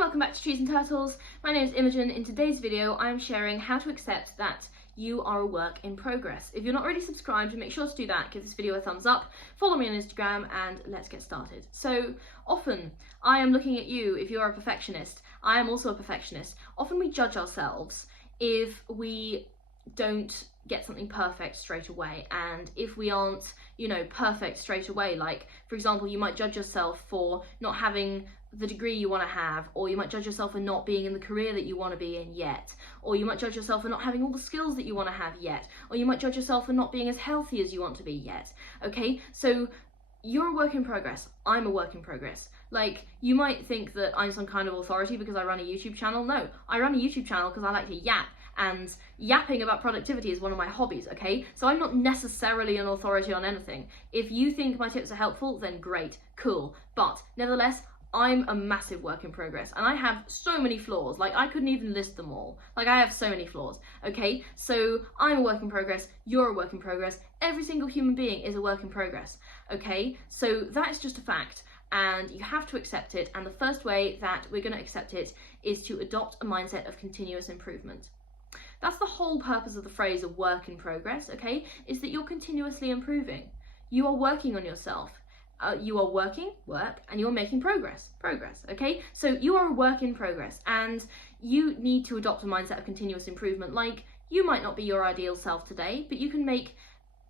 welcome back to Trees and Turtles. My name is Imogen. In today's video I am sharing how to accept that you are a work in progress. If you're not already subscribed, make sure to do that, give this video a thumbs up, follow me on Instagram, and let's get started. So often I am looking at you. If you're a perfectionist, I am also a perfectionist. Often we judge ourselves if we don't get something perfect straight away, and if we aren't, perfect straight away. Like, for example, you might judge yourself for not having the degree you want to have, or you might judge yourself for not being in the career that you want to be in yet, or you might judge yourself for not having all the skills that you want to have yet, or you might judge yourself for not being as healthy as you want to be yet. Okay, so you're a work in progress. I'm a work in progress. Like, you might think that I'm some kind of authority because I run a YouTube channel. No, I run a YouTube channel because I like to yap, and yapping about productivity is one of my hobbies, okay? So I'm not necessarily an authority on anything. If you think my tips are helpful, then great, cool. But nevertheless, I'm a massive work in progress, and I have so many flaws. Like, I couldn't even list them all. Like, I have so many flaws, okay? So I'm a work in progress, you're a work in progress, every single human being is a work in progress, okay? So that is just a fact, and you have to accept it, and the first way that we're going to accept it is to adopt a mindset of continuous improvement. That's the whole purpose of the phrase a work in progress, okay? Is that you're continuously improving. You are working on yourself. You are working, and you're making progress, okay? So you are a work in progress, and you need to adopt a mindset of continuous improvement. Like, you might not be your ideal self today, but you can make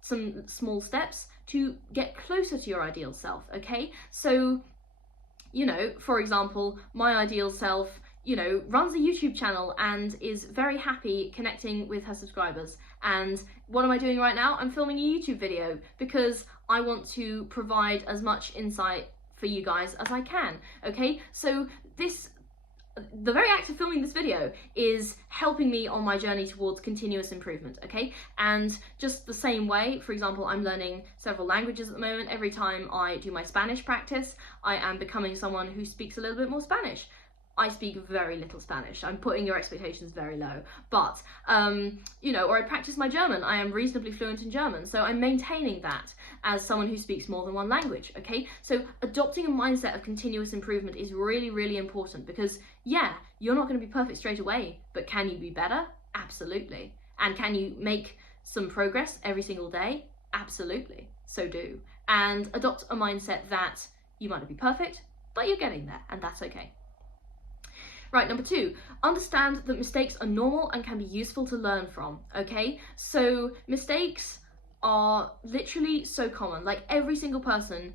some small steps to get closer to your ideal self, okay? So, for example, my ideal self, runs a YouTube channel and is very happy connecting with her subscribers. And what am I doing right now? I'm filming a YouTube video because I want to provide as much insight for you guys as I can, okay? So the very act of filming this video is helping me on my journey towards continuous improvement, okay? And just the same way, for example, I'm learning several languages at the moment. Every time I do my Spanish practice, I am becoming someone who speaks a little bit more Spanish. I speak very little Spanish. I'm putting your expectations very low. But, or I practice my German. I am reasonably fluent in German. So I'm maintaining that as someone who speaks more than one language, okay? So adopting a mindset of continuous improvement is really, really important because, yeah, you're not going to be perfect straight away, but can you be better? Absolutely. And can you make some progress every single day? Absolutely. So do. And adopt a mindset that you might not be perfect, but you're getting there, and that's okay. Right, number 2, understand that mistakes are normal and can be useful to learn from, okay? So mistakes are literally so common. Like, every single person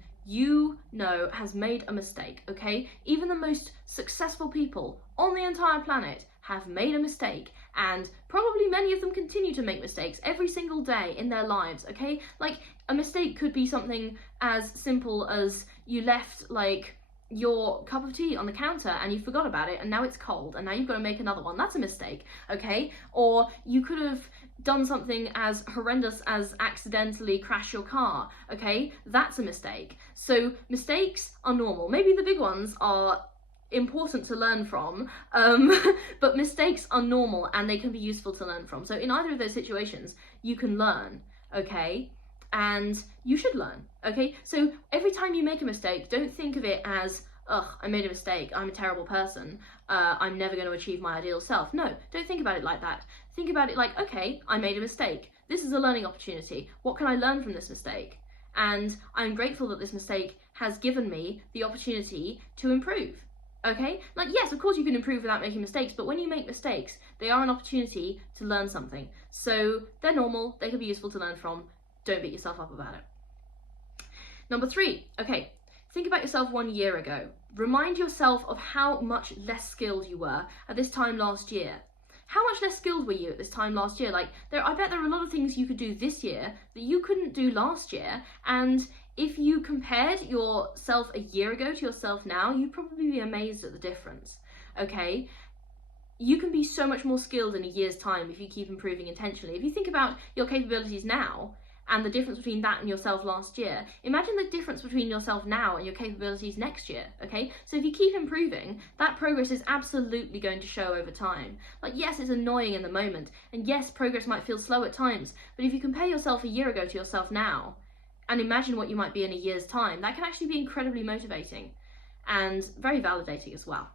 has made a mistake, okay? Even the most successful people on the entire planet have made a mistake, and probably many of them continue to make mistakes every single day in their lives, okay? Like, a mistake could be something as simple as you left, like, your cup of tea on the counter and you forgot about it, and now it's cold and now you've got to make another one. That's a mistake, okay? Or you could have done something as horrendous as accidentally crash your car, okay? That's a mistake. So mistakes are normal. Maybe the big ones are important to learn from, but mistakes are normal and they can be useful to learn from. So in either of those situations, you can learn, okay? And you should learn, okay? So every time you make a mistake, don't think of it as, ugh, I made a mistake, I'm a terrible person, I'm never going to achieve my ideal self. No, don't think about it like that. Think about it like, okay, I made a mistake. This is a learning opportunity. What can I learn from this mistake? And I'm grateful that this mistake has given me the opportunity to improve, okay? Like, yes, of course you can improve without making mistakes, but when you make mistakes, they are an opportunity to learn something. So they're normal, they can be useful to learn from. Don't beat yourself up about it. Number 3, okay, think about yourself 1 year ago. Remind yourself of how much less skilled you were at this time last year. How much less skilled were you at this time last year? Like, I bet there are a lot of things you could do this year that you couldn't do last year, and if you compared yourself a year ago to yourself now, you'd probably be amazed at the difference, okay? You can be so much more skilled in a year's time if you keep improving intentionally. If you think about your capabilities now, and the difference between that and yourself last year, imagine the difference between yourself now and your capabilities next year, okay? So if you keep improving, that progress is absolutely going to show over time. Like, yes, it's annoying in the moment, and yes, progress might feel slow at times, but if you compare yourself a year ago to yourself now, and imagine what you might be in a year's time, that can actually be incredibly motivating and very validating as well.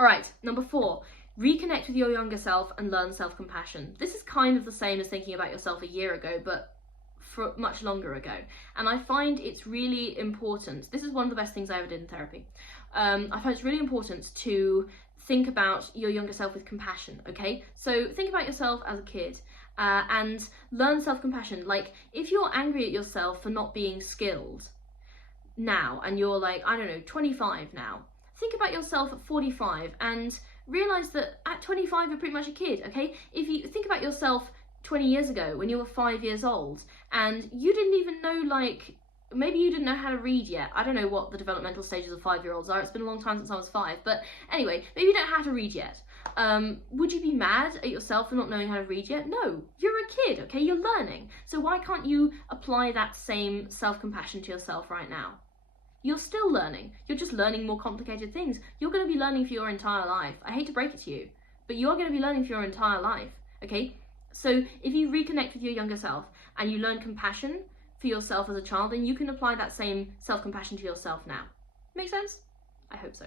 All right, number 4, reconnect with your younger self and learn self-compassion. This is kind of the same as thinking about yourself a year ago, but for much longer ago. And I find it's really important. This is one of the best things I ever did in therapy. I find it's really important to think about your younger self with compassion, okay? So think about yourself as a kid and learn self-compassion. Like, if you're angry at yourself for not being skilled now, and you're like, I don't know, 25 now, think about yourself at 45 and realize that at 25 you're pretty much a kid, okay? If you think about yourself 20 years ago when you were 5 years old and you didn't even know, like, maybe you didn't know how to read yet. I don't know what the developmental stages of 5-year-olds are. It's been a long time since I was 5. But anyway, maybe you don't know how to read yet. Would you be mad at yourself for not knowing how to read yet? No, you're a kid, okay? You're learning. So why can't you apply that same self-compassion to yourself right now? You're still learning. You're just learning more complicated things. You're going to be learning for your entire life. I hate to break it to you, but you are going to be learning for your entire life, okay? So if you reconnect with your younger self and you learn compassion for yourself as a child, then you can apply that same self-compassion to yourself now. Make sense? I hope so.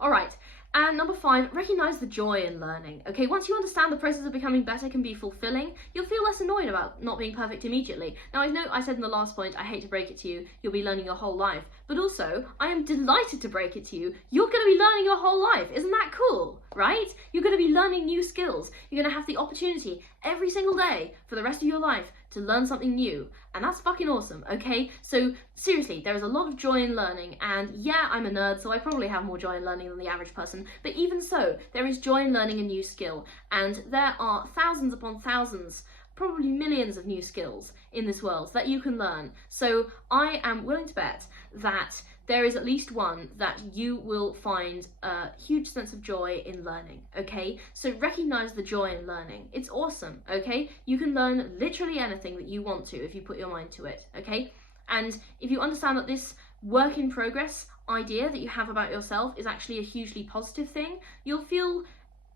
All right, and number 5, recognize the joy in learning. Okay, once you understand the process of becoming better can be fulfilling, you'll feel less annoyed about not being perfect immediately. Now, I know I said in the last point, I hate to break it to you, you'll be learning your whole life, but also, I am delighted to break it to you, you're going to be learning your whole life. Isn't that cool, right? You're going to be learning new skills. You're going to have the opportunity every single day for the rest of your life to learn something new, and that's fucking awesome, okay? So seriously, there is a lot of joy in learning, and yeah, I'm a nerd, so I probably have more joy in learning than the average person, but even so, there is joy in learning a new skill, and there are thousands upon thousands, probably millions of new skills in this world that you can learn. So I am willing to bet that there is at least one that you will find a huge sense of joy in learning, okay? So recognize the joy in learning. It's awesome, okay? You can learn literally anything that you want to if you put your mind to it, okay? And if you understand that this work in progress idea that you have about yourself is actually a hugely positive thing, you'll feel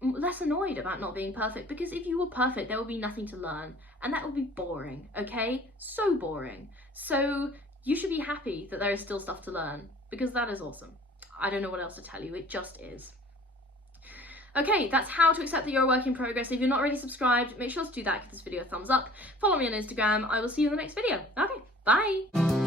less annoyed about not being perfect, because if you were perfect, there would be nothing to learn, and that would be boring, okay? So boring. So you should be happy that there is still stuff to learn, because that is awesome. I don't know what else to tell you, it just is. Okay, that's how to accept that you're a work in progress. If you're not already subscribed, make sure to do that, give this video a thumbs up, follow me on Instagram, I will see you in the next video. Okay, bye!